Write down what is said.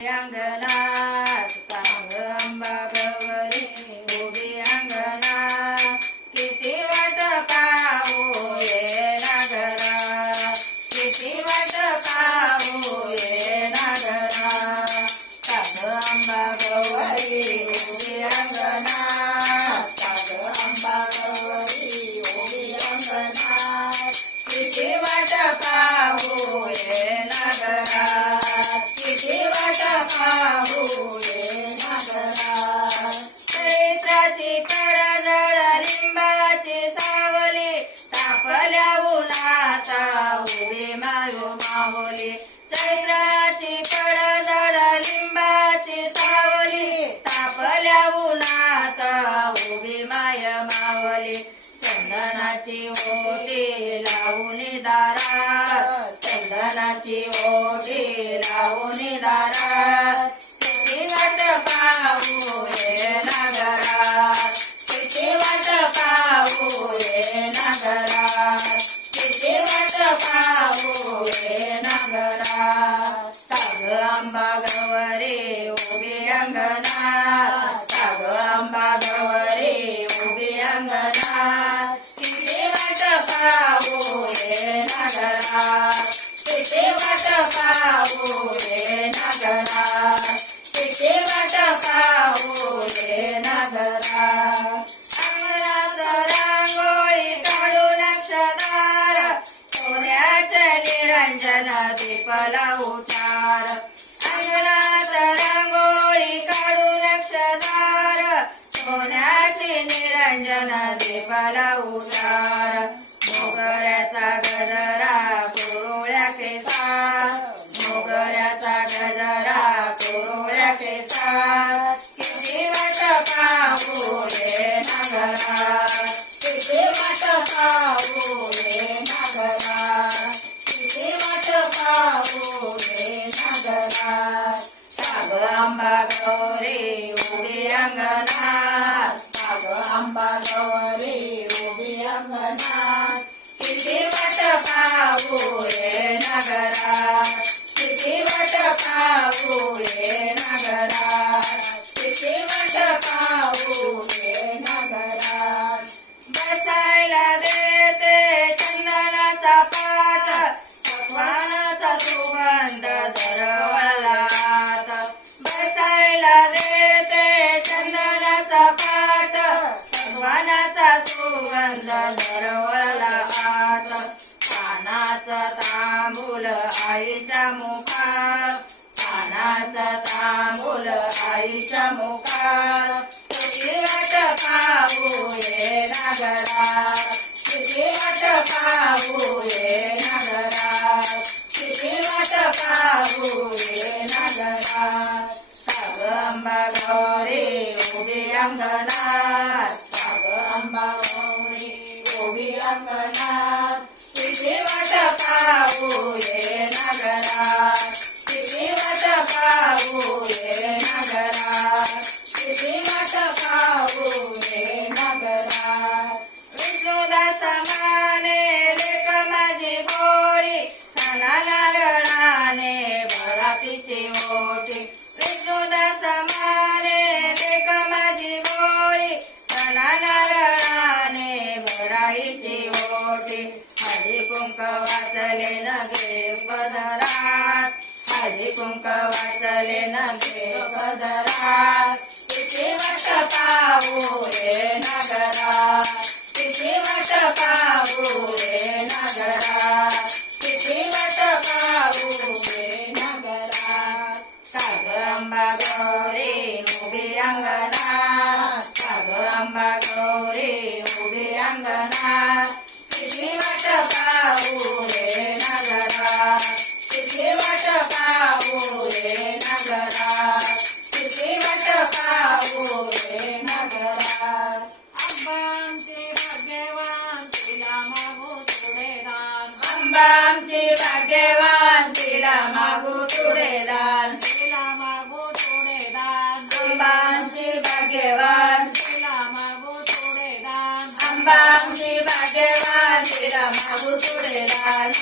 अंगणात सांग अंबा गौरी उभी अंगणात किती वाट पाहू ये घरात किती वाट पाहू ये घरात सांग अंबा गौरी उभी अंगणात सांग अंबा गौरी उभी अंगणात किती वाट पाहू ये घरात किती वाट पाहू ये घरात चैत्राची पडझड लिंबाची सावली तापल्या उन्हाचा उभी मायो माऊली चैत्राची पडझड लिंबाची सावली तापल्या उन्हाचा उभी माय मावली चंदनाची ओटी लावून दारात चंदनाची ओटी लावून दारात किती वाट पाहू ये घरात किती वाट पाहू ये घरात किती वाट पाहू ये घरात ताग अंबा गौरी उभी अंगणात ताग अंबा गौरी उभी अंगणात किती वाट पाहू ये घरात किती वाट पाहू ये घरात किती वाट पाहू ये घरात अंगणात रांगोळी काढून अक्षदार सोन्याचे निरंजन दीपला उचार अंगणात रांगोळी काढून अक्षदार सोन्याचे निरंजन दीपला उचार मोगऱ्याचा गजरा कुरुळ्या केसात मोगऱ्याचा गजरा कुरुळ्या केसात किती वाट पाहू ये घरात किती वाट पाहू ये घरात किती वाट पाहू ये घरात ताग अंबा गौरी उभी अंगणात ताग अंबा गौरी उभी अंगणात किती वाट पाहू ये घरात किती वाट पाहू ये घरात किती वाट पाहू ये घरात बसायला देते चंदनाचा पाट भगवानाचा सुगंध दरवळात बसायला देते चंदनाचा पाट भगवानाचा सुगंध दरवळात पानाचा तांबूल आईच्या मुखात पानाचा तांबूल आईच्या मुखात किती वाट पाहू ये घरात किती वाट पाहू ये घरात किती वाट पाहू ये घरात ताग अंबा गौरी उभी अंगणात ताग अंबा गौरी उभी अंगणात किती वाट पाहू ये घरात किती वाट पाहू ये घरात किती वाट पाहू ये घरात विष्णुदास माने लेक माझी गोरी नारळाने भरातीची ओटी विष्णुदास माने लेक माझी गोरी नारळाने भराईची ओटी हळदी कुंक वाचले न घे पदरात हळदी कुंक वाचले न घे पदरात किती वाट पाहू ये घरात किती वाट पाहू ये घरात किती वाट पाहू ये घरात ताग अंबा गौरी उभी अंगणात ताग अंबा गौरी उभी अंगणात किती वाट पाहू ये घरात किती वाट पाहू ये घरात किती वाट पाहू ये घरात आंबांचे भाग्यवान तिला मागू थोडे दान आंबांची भाग्यवान तिला मागू थोडे दान तिला मागू थोडे दान आंबांची भाग्यवान तिला मागू थोडे दान आंबांची भाग्यवान तिला मागू थोडे दान